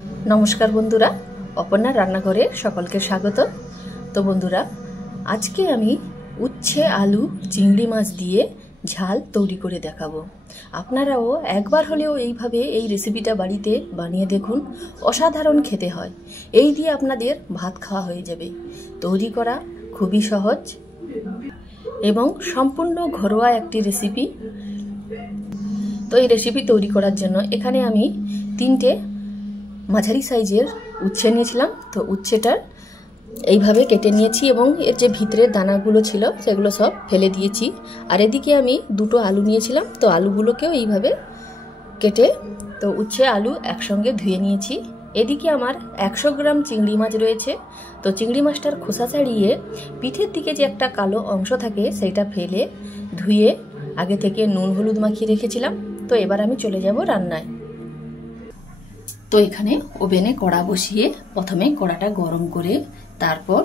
नमस्कार बंधुरा अपर्णा रान्नाघरे सकलके स्वागत। तो बंधुरा आज के आमी उच्छे आलू चिंगड़ी माछ दिए झाल तैरी करे देखाबो। आपनाराओ एकबार हलेओ एइभाबे एइ रेसिपिटा बाड़ीते बानिये देखुन, असाधारण खेते हय। एइ दिए आपनादेर भात खाওয়া हये जाबे। तैरी करा खुबই सहज एबं सम्पूर्ण घरोया एकटी रेसिपि। तो এই রেসিপি তৈরি করার জন্য এখানে আমি তিনটে মাঝারি সাইজের উচ্ছে নিয়েছিলাম। তো উচ্ছেটার এইভাবে কেটে নিয়েছি এবং এর যে ভিতরের দানাগুলো ছিল সেগুলো সব ফেলে দিয়েছি। আর এদিকে আমি দুটো আলু নিয়েছিলাম, তো আলুগুলোকেও এইভাবে কেটে তো উচ্ছে আলু একসঙ্গে ধুয়ে নিয়েছি। এদিকে আমার 100 গ্রাম চিংড়ি মাছ রয়েছে। তো চিংড়ি মাছটার খোসা ছাড়িয়ে পিঠের দিকে যে একটা কালো অংশ থাকে সেটা ফেলে ধুয়ে আগে থেকে নুন হলুদ মাখিয়ে রেখেছিলাম। তো এবার আমি চলে যাব রান্নায়। তো এখানে ওভেনে কড়া বসিয়ে প্রথমে কড়াটা গরম করে তারপর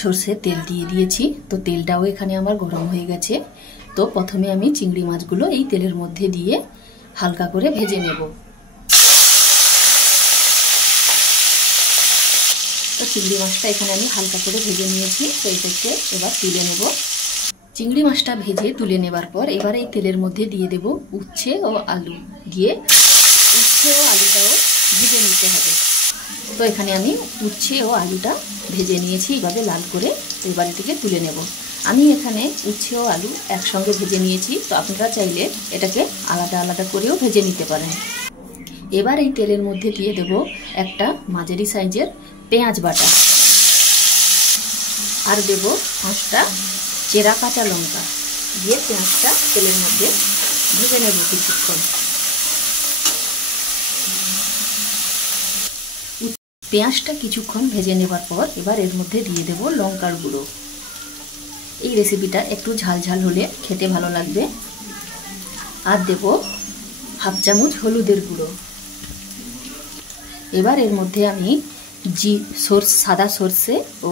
সরষের তেল দিয়ে দিয়েছি। তো তেলটাও এখানে আমার গরম হয়ে গেছে। তো প্রথমে আমি চিংড়ি মাছগুলো এই তেলের মধ্যে দিয়ে হালকা করে ভেজে নেব। তো চিংড়ি মাছটা এখানে আমি হালকা করে ভেজে নিয়েছি। তো এটাকে এবার তুলে নেব। চিংড়ি মাছটা ভেজে তুলে নেবার পর এবার এই তেলের মধ্যে দিয়ে দেব উচ্ছে ও আলু, দিয়ে উচ্ছে ও আলুটাও ভেজে নিতে হবে। তো এখানে আমি উচ্ছে ও আলুটা ভেজে নিয়েছি এইভাবে লাল করে। এবার এটাকে তুলে নেব। আমি এখানে উচ্ছে ও আলু একসঙ্গে ভেজে নিয়েছি। তো আপনারা চাইলে এটাকে আলাদা আলাদা করেও ভেজে নিতে পারেন। এবার এই তেলের মধ্যে দিয়ে দেব একটা মাঝারি সাইজের পেঁয়াজ বাটা, আর দেব 5টা চেরা কাঁচা লঙ্কা, দিয়ে পেঁয়াজটা তেলের মধ্যে ভেজে নেব কিছুক্ষণ। পেঁয়াজটা কিছুক্ষণ ভেজে নেবার পর এবার এর মধ্যে দিয়ে দেব লঙ্কার গুঁড়ো। এই রেসিপিটা একটু ঝাল ঝাল হলে খেতে ভালো লাগবে। আর দেব 1/2 চামচ হলুদের গুঁড়ো। এবার এর মধ্যে আমি সাদা সর্ষে ও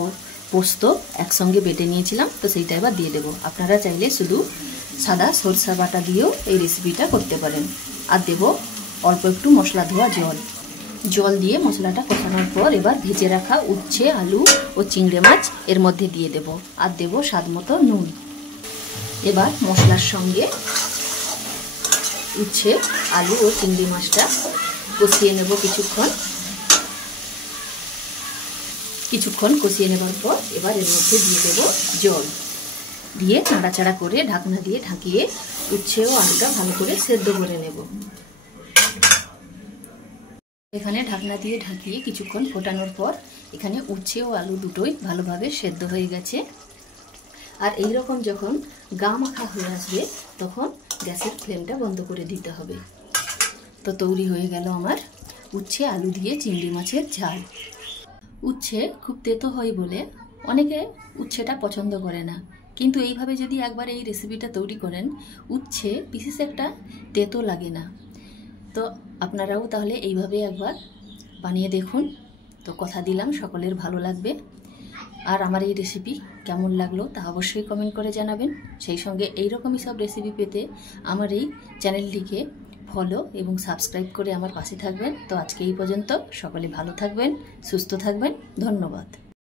পোস্ত একসঙ্গে বেটে নিয়েছিলাম, তো সেইটা এবার দিয়ে দেব। আপনারা চাইলে শুধু সাদা সরষা বাটা দিয়েও এই রেসিপিটা করতে পারেন। আর দেব অল্প একটু মশলা ধোয়া জল দিয়ে মশলাটা কষানোর পর এবার ভেজে রাখা উচ্ছে আলু ও চিংড়ি মাছ এর মধ্যে দিয়ে দেব। আর দেব স্বাদমতো নুন। এবার মশলার সঙ্গে উচ্ছে আলু ও চিংড়ি মাছটা কষিয়ে নেব কিছুক্ষণ কষিয়ে নেবার পর এবার এর মধ্যে দিয়ে দেব জল, দিয়ে নাড়াচাড়া করে ঢাকনা দিয়ে ঢাকিয়ে উচ্ছে ও আলুটা ভালো করে সেদ্ধ করে নেব। এখানে ঢাকনা দিয়ে ঢাকিয়ে কিছুক্ষণ ফোটানোর পর এখানে উচ্ছে ও আলু দুটোই ভালোভাবে সেদ্ধ হয়ে গেছে। আর এই রকম যখন গা মাখা হয়ে আসবে তখন গ্যাসের ফ্লেমটা বন্ধ করে দিতে হবে। তো তৈরি হয়ে গেল আমার উচ্ছে আলু দিয়ে চিংড়ি মাছের ঝাল। উচ্ছে খুব তেতো হয় বলে অনেকে উচ্ছেটা পছন্দ করে না, কিন্তু এইভাবে যদি একবার এই রেসিপিটা তৈরি করেন উচ্ছে বিশেষ একটা তেতো লাগে না। তো আপনারাও তাহলে এইভাবে একবার বানিয়ে দেখুন। তো কথা দিলাম সকলের ভালো লাগবে। আর আমার এই রেসিপি কেমন লাগলো তা অবশ্যই কমেন্ট করে জানাবেন। সেই সঙ্গে এইরকমই সব রেসিপি পেতে আমার এই চ্যানেলটিকে ফলো এবং সাবস্ক্রাইব করে আমার পাশে থাকবেন। তো আজকে এই পর্যন্ত, সকলে ভালো থাকবেন, সুস্থ থাকবেন। ধন্যবাদ।